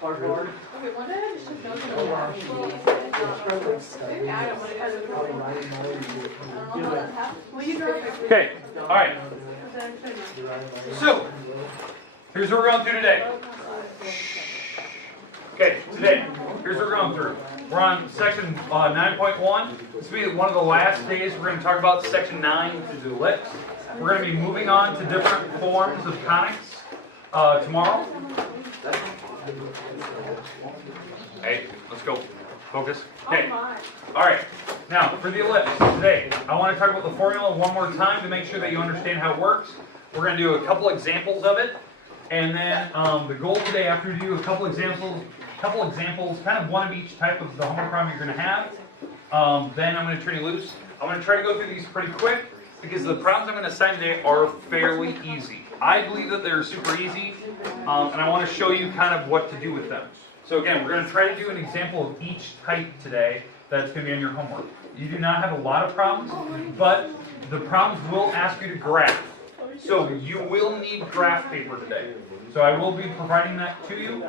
Hardboard. Okay, one day I just took notes on Oh, wow. the Will you drive? Okay, all right. So, here's what we're going through today. Okay, today, here's what we're going through. We're on section 9.1. This will be one of the last days. We're going to talk about section 9, which is the ellipse. We're going to be moving on to different forms of conics tomorrow. Hey, let's go. Focus. Okay. All right. Now, for the ellipse today, I want to talk about the formula one more time to make sure that you understand how it works. We're going to do a couple examples of it, and then the goal today, after we do a couple examples, kind of one of each type of the homework problem you're going to have. Then I'm going to turn you loose. I'm going to try to go through these pretty quick because the problems I'm going to assign today are fairly easy. I believe that they're super easy, and I want to show you kind of what to do with them. So again, we're going to try to do an example of each type today that's going to be on your homework. You do not have a lot of problems, but the problems will ask you to graph. So you will need graph paper today. So I will be providing that to you.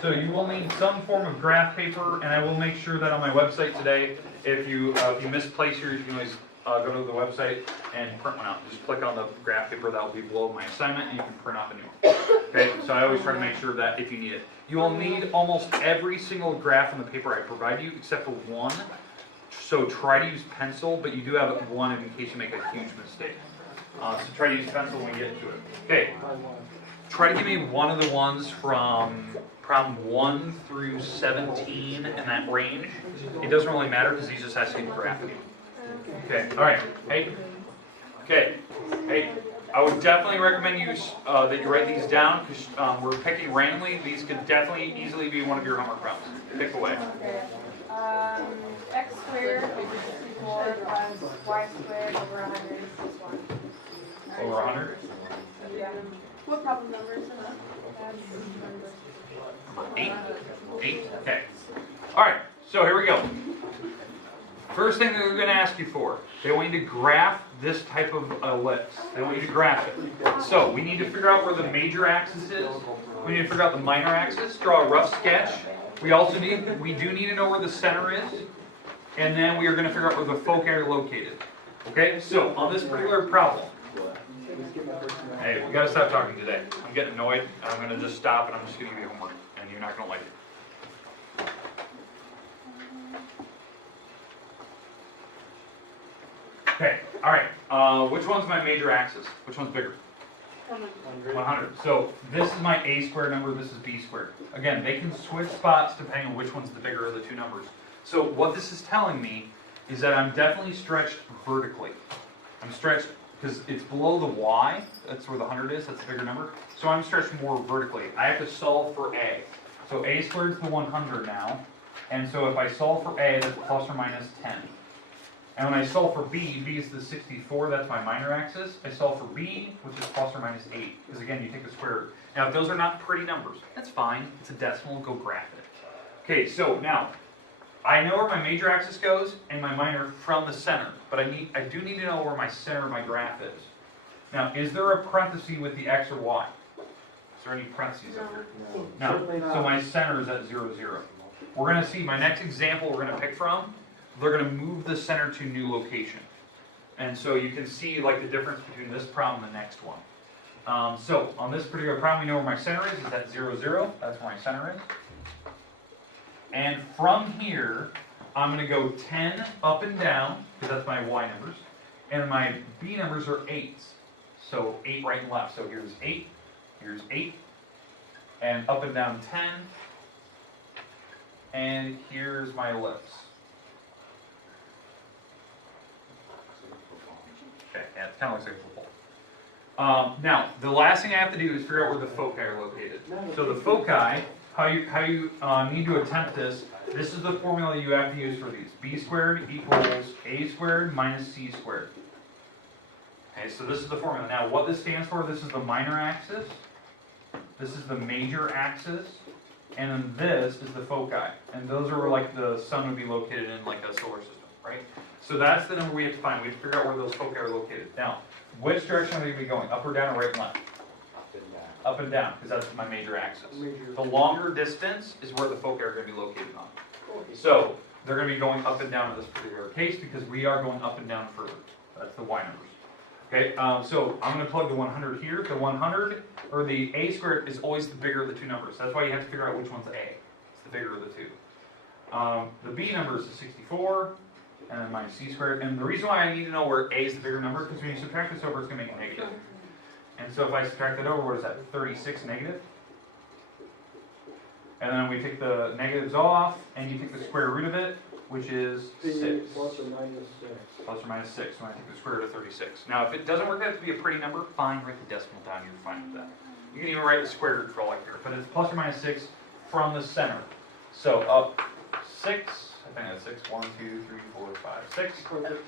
So you will need some form of graph paper, and I will make sure that on my website today, if you misplace yours, you can always go to the website and print one out. Just click on the graph paper that will be below my assignment, and you can print off a new one. Okay, so I always try to make sure that if you need it. You will need almost every single graph on the paper I provide you, except for one. So try to use pencil, but you do have one in case you make a huge mistake. So try to use pencil when we get to it. Okay, try to give me one of the ones from problem 1 through 17 in that range. It doesn't really matter because he's just asking for graph. Okay, all right. Hey, okay, hey. I would definitely recommend you that you write these down because we're picking randomly. These could definitely easily be one of your homework problems. Pick away. Okay. X squared over 64 plus y squared over 100 is this one. Over 100? Yeah. What problem number is it? 8. 8. Okay. All right. So here we go. First thing that they're going to ask you for, they want you to graph this type of ellipse. They want you to graph it. So we need to figure out where the major axis is. We need to figure out the minor axis. Draw a rough sketch. We do need to know where the center is, and then we are going to figure out where the foci are located. Okay. So on this particular problem, hey, we got to stop talking today. I'm getting annoyed. I'm going to just stop, and I'm just going to give you homework, and you're not going to like it. Okay, all right. Which one's my major axis? Which one's bigger? 100. So this is my a squared number, this is b squared. Again, they can switch spots depending on which one's the bigger of the two numbers. So what this is telling me is that I'm definitely stretched vertically. I'm stretched because it's below the y, that's where the 100 is, that's the bigger number. So I'm stretched more vertically. I have to solve for a. So a squared is the 100 now. And so if I solve for a, that's plus or minus 10. And when I solve for b, b is the 64, that's my minor axis. I solve for b, which is plus or minus 8, because again, you take the square root. Now, if those are not pretty numbers, that's fine. It's a decimal, go graph it. Okay, so now, I know where my major axis goes and my minor from the center, but I do need to know where my center of my graph is. Now, is there a parenthesis with the x or y? Is there any parentheses up here? No. So my center is at 0, 0. We're going to see my next example we're going to pick from. They're going to move the center to a new location. And so you can see like the difference between this problem and the next one. So on this particular problem, we know where my center is. It's at 0, 0. That's where my center is. And from here, I'm going to go 10 up and down, because that's my y numbers. And my b numbers are 8s. So 8 right and left. So here's 8. Here's 8. And up and down 10. And here's my ellipse. Okay, yeah, it kind of looks like a football. Now, the last thing I have to do is figure out where the foci are located. So the foci, how you need to attempt this, this is the formula you have to use for these. B squared equals a squared minus c squared. Okay, so this is the formula. Now, what this stands for, this is the minor axis, this is the major axis, and then this is the foci. And those are where like the sun would be located in like a solar system, right? So that's the number we have to find. We have to figure out where those foci are located. Now, which direction are they going to be going? Up or down or right and left? up and down, because that's my major axis. The longer distance is where the foci are going to be located on. So they're going to be going up and down in this particular case because we are going up and down further. That's the y numbers. Okay, so I'm going to plug the 100 here. The 100, or the a squared, is always the bigger of the two numbers. That's why you have to figure out which one's a. It's the bigger of the two. The b number is 64, and then minus c squared. And the reason why I need to know where a is the bigger number, because when you subtract this over, it's going to make it negative. And so if I subtract that over, what is that? 36 negative. And then we take the negatives off, and you take the square root of it, which is 6. Plus or minus 6. Plus or minus 6, when I take the square root of 36. Now, if it doesn't work out to be a pretty number, fine, write the decimal down, you're fine with that. You can even write the square root for all I care, but it's plus or minus 6 from the center. So up 6, I think that's 6, 1, 2, 3, 4, 5, 6,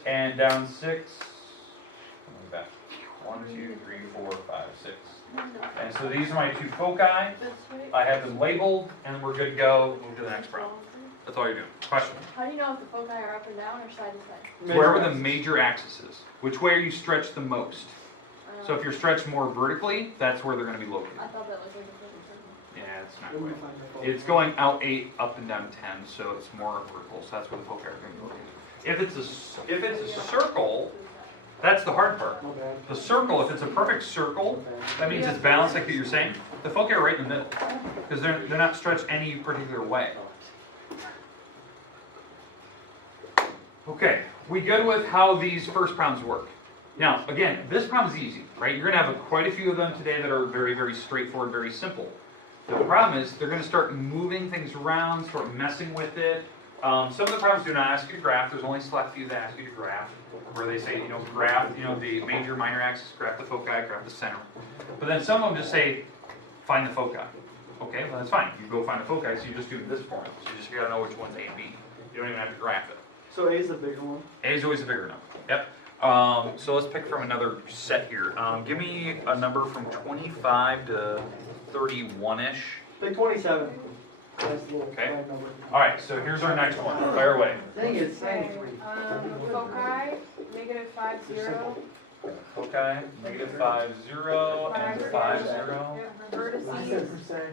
and down 6, back. 1, 2, 3, 4, 5, 6. And so these are my two foci. I have them labeled, and we're good to go. Move to the next problem. That's all you're doing. Question? How do you know if the foci are up and down or side to side? Wherever the major axis is. Which way are you stretched the most? So if you're stretched more vertically, that's where they're going to be located. I thought that was like a perfect circle. Yeah, it's not quite. It's going out 8, up and down 10, so it's more vertical. So that's where the foci are going to be located. If it's a circle, that's the hard part. The circle, if it's a perfect circle, that means it's balanced like you're saying. The foci are right in the middle, because they're not stretched any particular way. Okay, we good with how these first problems work. Now, again, this problem's easy, right? You're going to have quite a few of them today that are very, very straightforward, very simple. The problem is they're going to start moving things around, start messing with it. Some of the problems do not ask you to graph. There's only a select few that ask you to graph, where they say, graph, the major, minor axis, graph the foci, graph the center. But then some of them just say, find the foci. Okay, well that's fine. You go find the foci, so you just do this formula. So you just got to know which one's A and B. You don't even have to graph it. So A is the bigger one? A is always a bigger number. Yep. So let's pick from another set here. Give me a number from 25 to 31-ish. Pick 27. Nice little Okay. prime number. All right, so here's our next one. Fire away. Dang it, it's Okay, 93. foci, negative 5, 0. Okay, negative 5, 0, and 5, 0. Vertices,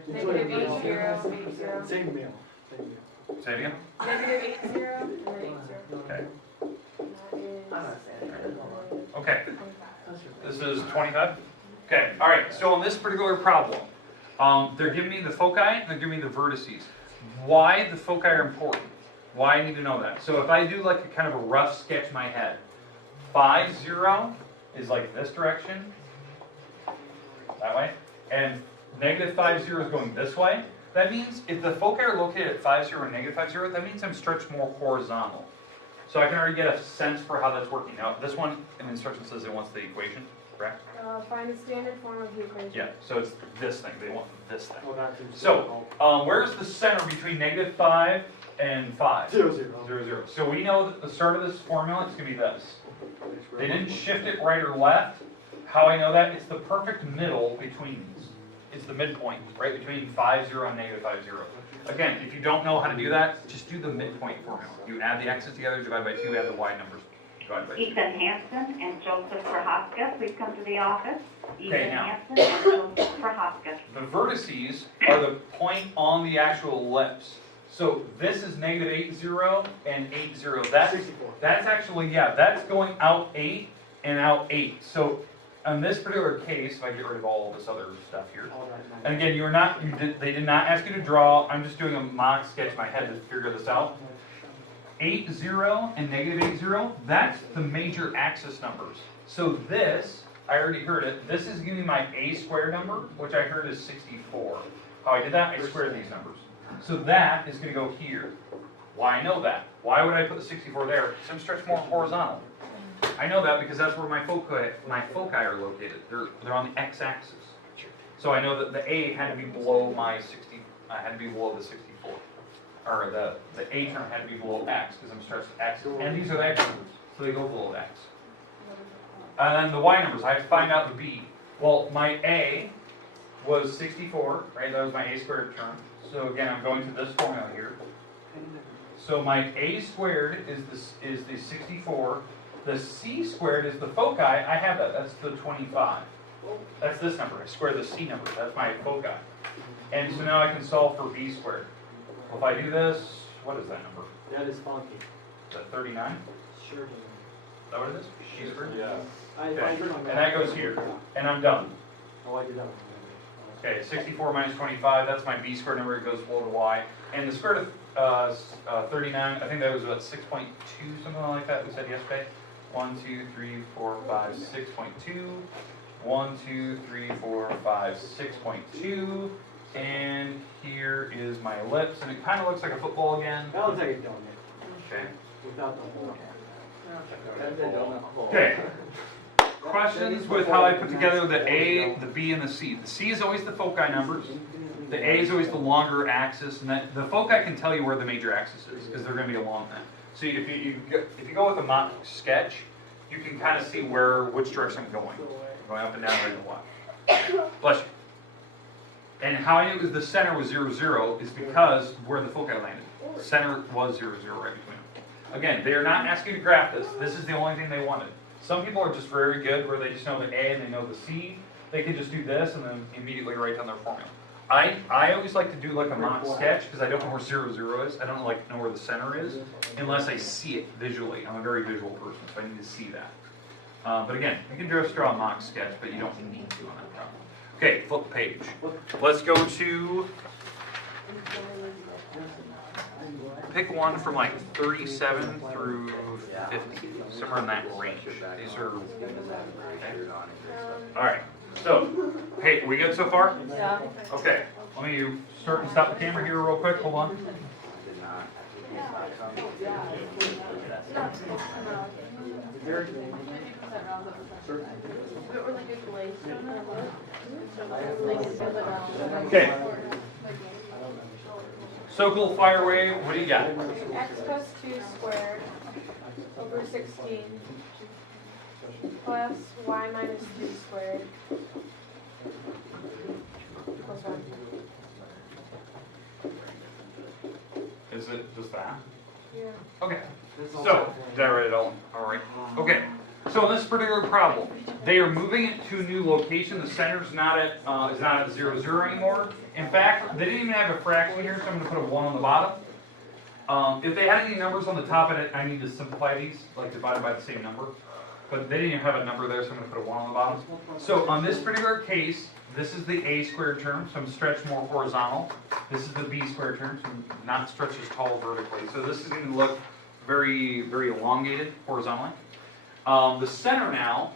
negative 8, 0, 8, 0. Same meal. Same meal. Say it again. Negative 8, 0, and then 8, 0. Okay. That is Okay, 25. this is 25. Okay, all right, so on this particular problem, they're giving me the foci and they're giving me the vertices. Why the foci are important? Why I need to know that. So if I do like a kind of a rough sketch in my head, 5, 0 is like this direction, that way, and negative 5, 0 is going this way. That means if the foci are located at 5, 0 and negative 5, 0, that means I'm stretched more horizontal. So I can already get a sense for how that's working. Now, this one in the instruction says it wants the equation, correct? Find the standard form of the equation. Yeah, so it's this thing. They want this thing. Oh, that's So, where's the center between negative 5 and 5? 0, 0. 0, 0. So we know that the start of this formula is going to be this. They didn't shift it right or left. How I know that? It's the perfect middle between these. It's the midpoint, right between 5, 0 and negative 5, 0. Again, if you don't know how to do that, just do the midpoint formula. You add the x's together, divide by 2, add the y numbers, divide by 2. Ethan Hansen and Joseph Prohaska, please come to the office. Okay, Ethan now. Hansen and Joseph Prohaska. The vertices are the point on the actual ellipse. So this is negative 8, 0 and 8, 0. That's 64. actually, yeah, that's going out 8 and out 8. So in this particular case, if I get rid of all this other stuff here, All that nice. and again, they did not ask you to draw. I'm just doing a mock sketch in my head to figure this out. 8, 0 and negative 8, 0, that's the major axis numbers. So this, I already heard it, this is giving me my a square number, which I heard is 64. How I did that, I squared these numbers. So that is going to go here. Why I know that? Why would I put the 64 there? Because I'm stretched more horizontal. I know that because that's where my foci are located. They're on the x-axis. So I know that the a had to be below my 60. Had to be below the 64, or the a term had to be below x because I'm stretched to x. And these are the x numbers, so they go below x. And then the y numbers, I have to find out the b. Well, my a was 64, right? That was my a squared term. So again, I'm going to this formula here. So my a squared is the 64. The c squared is the foci. I have that. That's the 25. That's this number. I square the C number. That's my foci. And so now I can solve for B squared. Well, if I do this, what is that number? That is funky. Is that 39? Sure. Is that what it is? B squared? Yeah. Okay. And that goes here. And I'm done. Oh, I did that one. Okay, 64 minus 25, that's my B squared number. It goes below the Y. And the square root of 39, I think that was about 6.2, something like that we said yesterday. 1, 2, 3, 4, 5, 6.2. 1, 2, 3, 4, 5, 6.2. And here is my ellipse, and it kind of looks like a football again. That looks like a donut. Okay. Without the hole. That's a donut. Okay. Questions with how I put together the A, the B, and the C. The C is always the foci numbers. The A is always the longer axis, and the foci can tell you where the major axis is, because they're going to be along that. So if you go with a mock sketch, you can kind of see which direction I'm going. Going up and down, right and left. Bless you. And how I knew it was the center was 0, 0 is because where the foci landed. Center was 0, 0 right between them. Again, they are not asking you to graph this. This is the only thing they wanted. Some people are just very good where they just know the A and they know the C. They can just do this and then immediately write down their formula. I always like to do like a mock sketch because I don't know where 0, 0 is. I don't know where the center is unless I see it visually. I'm a very visual person, so I need to see that. But again, you can just draw a mock sketch, but you don't need to on that problem. Okay, flip the page. Let's go to, pick one from like 37 through 50, somewhere in that range. These are, okay. All right, so, hey, we good so far? Yeah. Okay, let me start and stop the camera here real quick, hold on. Okay. Sokol, fire away, what do you got? X plus 2 squared over 16 plus y minus 3 squared plus 1. Is it just that? Yeah. Okay, so, did I write it all? Alright, okay. So in this particular problem, they are moving it to a new location. The center is not at 0, 0 anymore. In fact, they didn't even have a fraction here, so I'm going to put a 1 on the bottom. If they had any numbers on the top of it, I need to simplify these, like divided by the same number. But they didn't even have a number there, so I'm going to put a 1 on the bottom. So on this particular case, this is the A squared term, so I'm stretched more horizontal. This is the B squared term, so I'm not stretched as tall vertically. So this is going to look very, very elongated horizontally. The center now,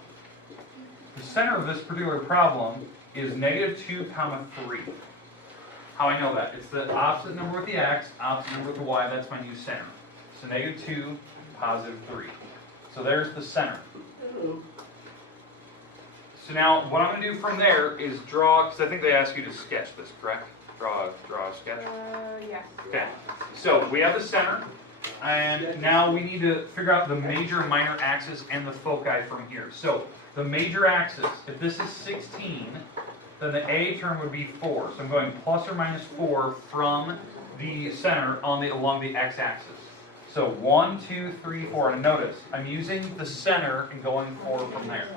the center of this particular problem is -2, 3. How I know that? It's the opposite number with the x, opposite number with the y, that's my new center. So -2, 3. So there's the center. So now what I'm going to do from there is draw, because I think they ask you to sketch this, correct? Draw a sketch. Yes. Okay, so we have the center. And now we need to figure out the major and minor axis and the foci from here. So the major axis, if this is 16, then the A term would be 4. So I'm going plus or minus 4 from the center along the x-axis. So 1, 2, 3, 4. And notice, I'm using the center and going 4 from there.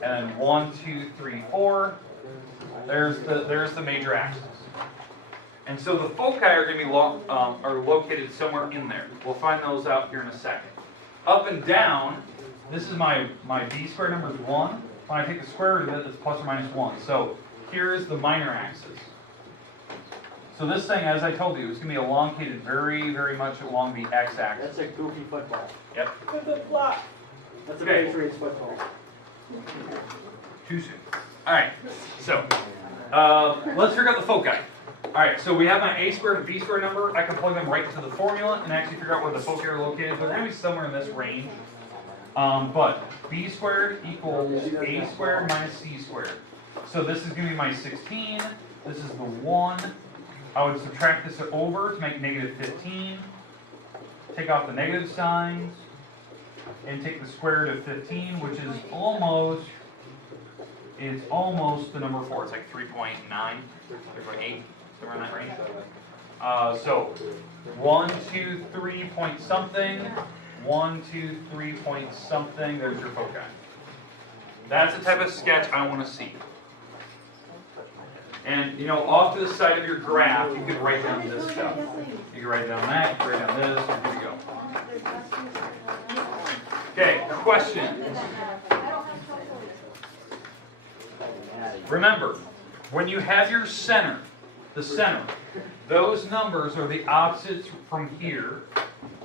And then 1, 2, 3, 4. There's the major axis. And so the foci are going to be located somewhere in there. We'll find those out here in a second. Up and down, this is my B squared number is 1. When I take the square root of it, it's plus or minus 1. So here's the minor axis. So this thing, as I told you, is going to be elongated very, very much along the x-axis. That's a goofy football. Yep. That's a Patriots football. Too soon. All right. So let's figure out the foci. Alright, so we have my A squared and B squared number. I can plug them right into the formula and actually figure out where the foci are located. They're going to be somewhere in this range. But B squared equals A squared minus C squared. So this is going to be my 16. This is the 1. I would subtract this over to make -15. Take off the negative signs. And take the square root of 15, which is almost the number 4. It's like 3.9, 3.8. Somewhere in that range. So 1, 2, 3 point something. 1, 2, 3 point something. There's your foci. That's the type of sketch I want to see. And, you know, off to the side of your graph, you can write down this stuff. You can write down that, you can write down this, you're good to go. Okay, questions? Remember, when you have your center, the center, those numbers are the opposites from here,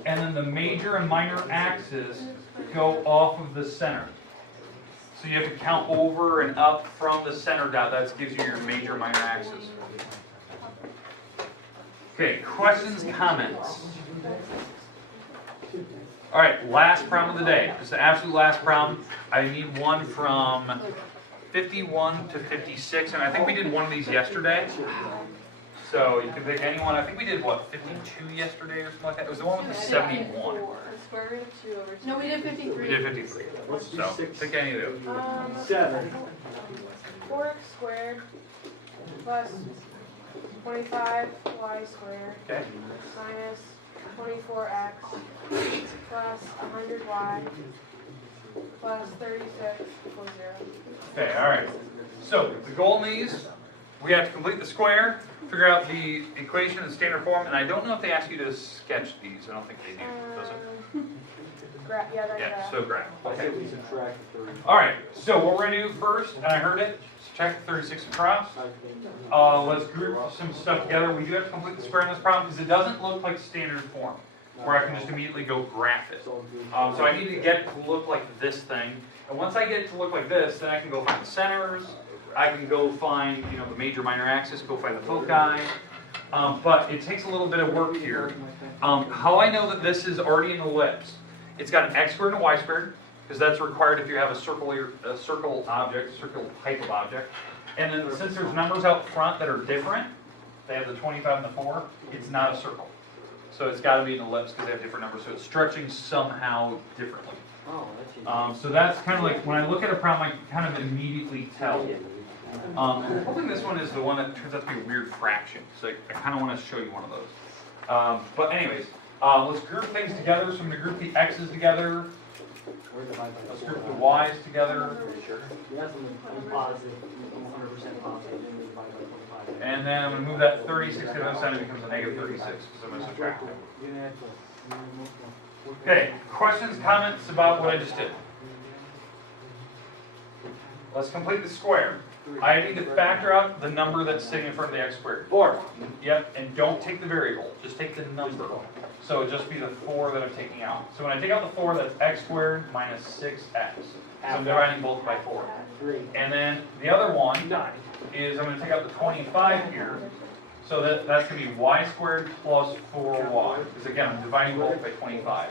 and then the major and minor axes go off of the center. So you have to count over and up from the center dot. That gives you your major and minor axes. Okay, questions, comments? All right, last problem of the day. This is the absolute last problem. I need one from 51 to 56, and I think we did one of these yesterday. So you can pick anyone. I think we did, what, 52 yesterday or something like that? It was the one with the 71. Square root of 2 over 2. No, we did 53. We did 53. So pick any of those. 7. 4x squared plus 25y squared Okay. minus 24x plus 100y plus 36 equals 0. Okay, all right. So the goal in these, we have to complete the square, figure out the equation in standard form, and I don't know if they ask you to sketch these. I don't think they do, does it? Yeah, that's Yeah, so graph. I say Okay. we subtract the 30. All right, so what we're going to do first, and I heard it, check 36 across. Let's group some stuff together. We do have to complete the square in this problem because it doesn't look like standard form, where I can just immediately go graph it. So I need to get it to look like this thing. And once I get it to look like this, then I can go find the centers. I can go find, you know, the major minor axis, go find the foci. But it takes a little bit of work here. How I know that this is already an ellipse, it's got an x squared and a y squared, because that's required if you have a circle object, circle type of object. And then since there's numbers out front that are different, they have the 25 and the 4, it's not a circle. So it's got to be an ellipse because they have different numbers, so it's stretching somehow differently. So that's kind of like, when I look at a problem, I can kind of immediately tell. I'm hoping this one is the one that turns out to be a weird fraction, so I kind of want to show you one of those. But anyways, let's group things together. So I'm going to group the x's together. Let's group the y's together. And then I'm going to move that 36 to the other side, and it becomes a negative 36, because I'm going to subtract it. Okay, questions, comments about what I just did? Let's complete the square. I need to factor out the number that's sitting in front of the x squared. 4. Yep, and don't take the variable, just take the number. So it'll just be the 4 that I'm taking out. So when I take out the 4, that's x squared minus 6x. So I'm dividing both by 4. And then the other one is I'm going to take out the 25 here. So that's going to be y squared plus 4y. Because again, I'm dividing both by 25.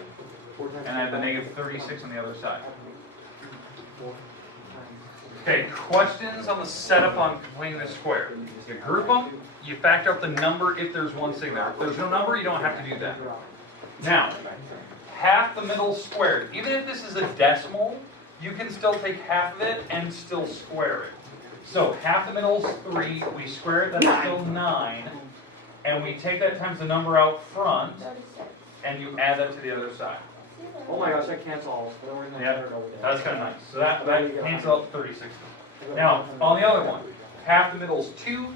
And I have the negative 36 on the other side. Okay, questions on the setup on completing the square. You group them, you factor out the number if there's one sitting there. If there's no number, you don't have to do that. Now, half the middle squared. Even if this is a decimal, you can still take half of it and still square it. So half the middle is 3, we square it, that's still 9. And we take that times the number out front, and you add that to the other side. Oh my gosh, that cancels. Yeah, that's kind of nice. So that cancels out 36. Now, on the other one, half the middle is 2,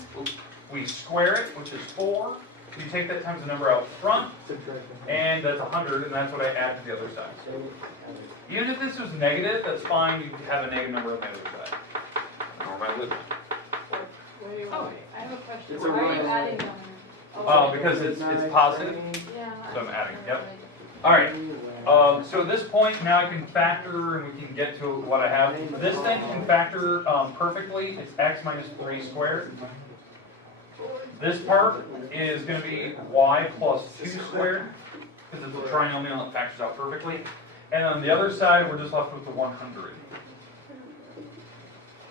we square it, which is 4. You take that times the number out front, and that's 100, and that's what I add to the other side. Even if this was negative, that's fine, you have a negative number on the other side. Oh, I have a question. It's a Why are you really- adding them? Oh, because it's positive, Yeah. so I'm adding, yep. All right, so at this point, now I can factor, and we can get to what I have. This thing can factor perfectly. It's x minus 3 squared. This part is going to be y plus 2 squared, because it's a trinomial that factors out perfectly. And on the other side, we're just left with the 100.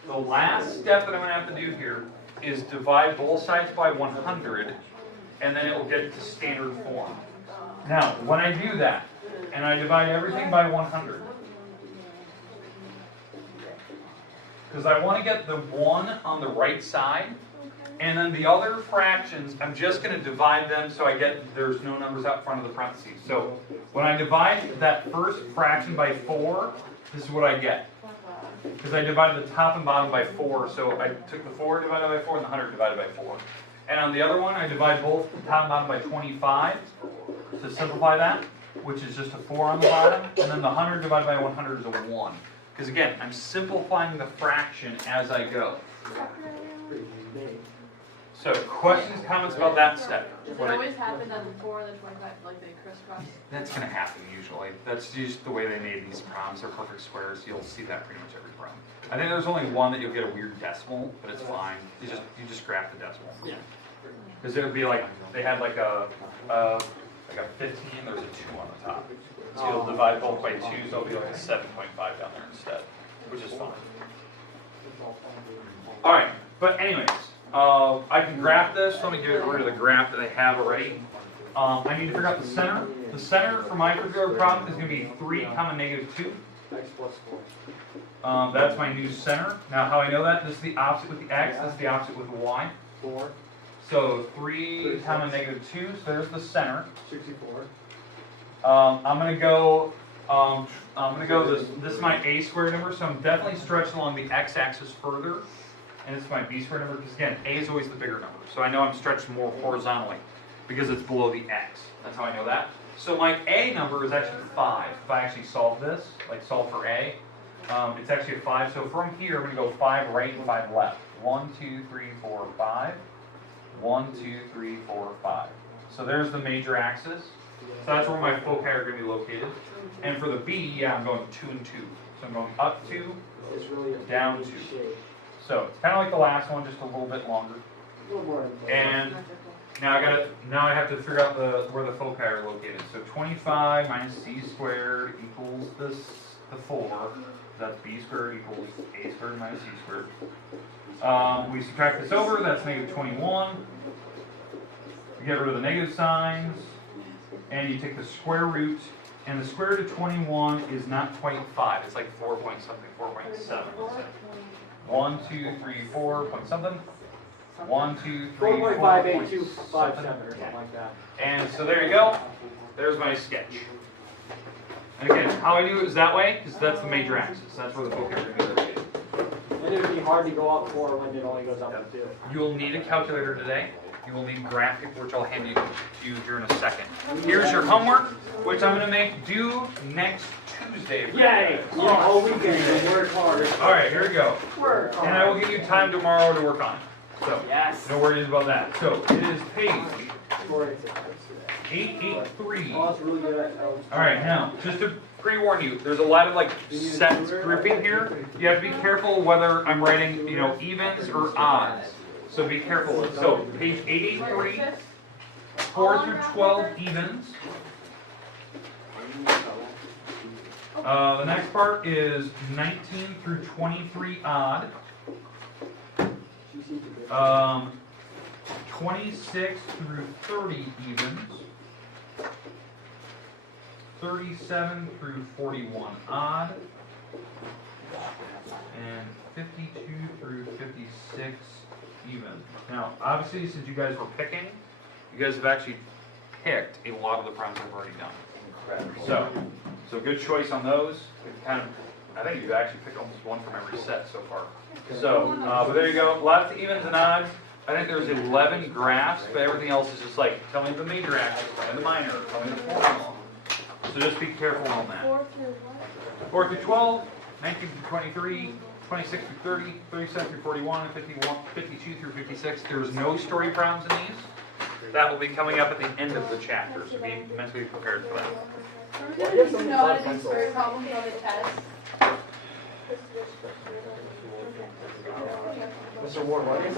The last step that I'm going to have to do here is divide both sides by 100, and then it will get to standard form. Now, when I do that, and I divide everything by 100, because I want to get the 1 on the right side, and then the other fractions, I'm just going to divide them so I get, there's no numbers out front of the parentheses. So when I divide that first fraction by 4, this is what I get. because I divided the top and bottom by 4. So I took the 4 divided by 4 and the 100 divided by 4. And on the other one, I divide both the top and bottom by 25 to simplify that, which is just a 4 on the bottom. And then the 100 divided by 100 is a 1. Because again, I'm simplifying the fraction as I go. So, questions, comments about that step? Does it always happen that the 4 and the 25, like they crisscross? That's going to happen usually. That's just the way they made these problems. They're perfect squares. You'll see that pretty much every problem. I think there's only one that you'll get a weird decimal, but it's fine. You just graph the decimal. Yeah. Because it would be like, they had like a 15, there's a 2 on the top. So you'll divide both by 2, so it'll be like a 7.5 down there instead, which is fine. Alright, but anyways, I can graph this. Let me get rid of the graph that I have already. I need to figure out the center. The center for my particular problem is going to be 3 comma negative 2. X plus 4. That's my new center. Now how I know that, this is the opposite with the x, this is the opposite with the y. 4. So 3 comma negative 2, so there's the center. 64. I'm gonna go this is my a squared number, so I'm definitely stretched along the x-axis further. And it's my b squared number, because again, a is always the bigger number. So I know I'm stretched more horizontally, because it's below the x. That's how I know that. So my a number is actually 5. If I actually solve this, like solve for a, it's actually a 5. So from here, I'm gonna go 5 right and 5 left. 1, 2, 3, 4, 5. 1, 2, 3, 4, 5. So there's the major axis. So that's where my foci are going to be located. And for the B, yeah, I'm going 2 and 2. So I'm going up 2, down 2. So it's kind of like the last one, just a little bit longer. And now I have to figure out where the foci are located. So 25 minus c squared equals the 4. That's b squared equals a squared minus c squared. We subtract this over, that's negative 21. We get rid of the negative signs, and you take the square root, and the square root of 21 is not quite 5, it's like 4 point something, 4.7. 1, 2, 3, 4 point something. 1, 2, 3, 4.58257 or something. something like that. And so there you go, there's my sketch. And again, how I do it is that way, because that's the major axis, that's where the foci are going to be located. And it would be hard to go up 4 when it only goes up to 2. You will need a calculator today. You will need graphic, which I'll hand you to you here in a second. Here's your homework, which I'm going to make due next Tuesday. Yay! Yeah, all weekend, we work hard. All right, here we go. Work hard. And I will give you time tomorrow to work on it. So, Yes. no worries about that. So, it is page 883. Oh, that's really good. All right, now, just to pre-warn you, there's a lot of like sets grouping here. You have to be careful whether I'm writing, evens or odds. So be careful. So page 883, 4 through 12 evens. The next part is 19 through 23 odd. 26 through 30 evens. 37 through 41 odd. And 52 through 56 even. Now, obviously, since you guys were picking, you guys have actually picked a lot of the problems I've already done. So good choice on those. I think you've actually picked almost one from every set so far. So, but there you go. Lots of evens and odds. I think there's 11 graphs, but everything else is just like, tell me the major axis, tell me the minor, tell me the formula. So just be careful on that. 4 through 12, 19 through 23, 26 through 30, 37 through 41, 51, 52 through 56. There's no story problems in these. That will be coming up at the end of the chapter, so be mentally prepared for that. Are we going to know how to do story problems on the test? Mr. Ward, what is